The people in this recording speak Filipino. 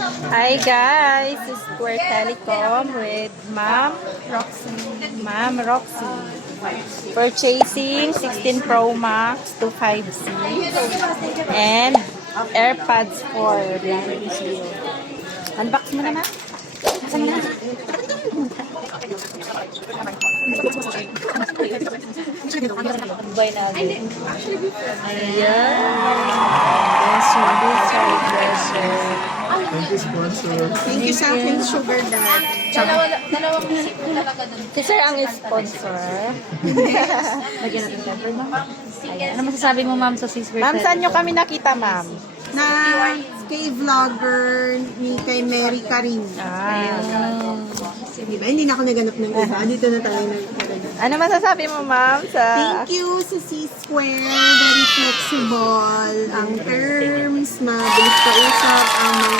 Hi guys, this is Square Telecom with Ma'am Roxy. Purchasing 16 Pro Max 256 and AirPods 4 blind issue. Unbox mo na, ma'am. Saan na? Buy natin. Ayan. Thank you, sponsor. Thank you sa aking sugar daddy. Dalawang music po talaga dun. Si Sir ang sponsor. Lagyan natin cover, ma'am. Ayan. Ano masasabi mo, ma'am, sa Sisber? Ma'am, saan nyo kami nakita, ma'am? Na kay vlogger ni kay Mary Karim. Diba? Hindi na ako naganap ng iba. Dito na tayo nagkaroon. Ano masasabi mo, ma'am, sa... Thank you sa C-Square. Very flexible. Ang terms, mabilis kausap. Ang mga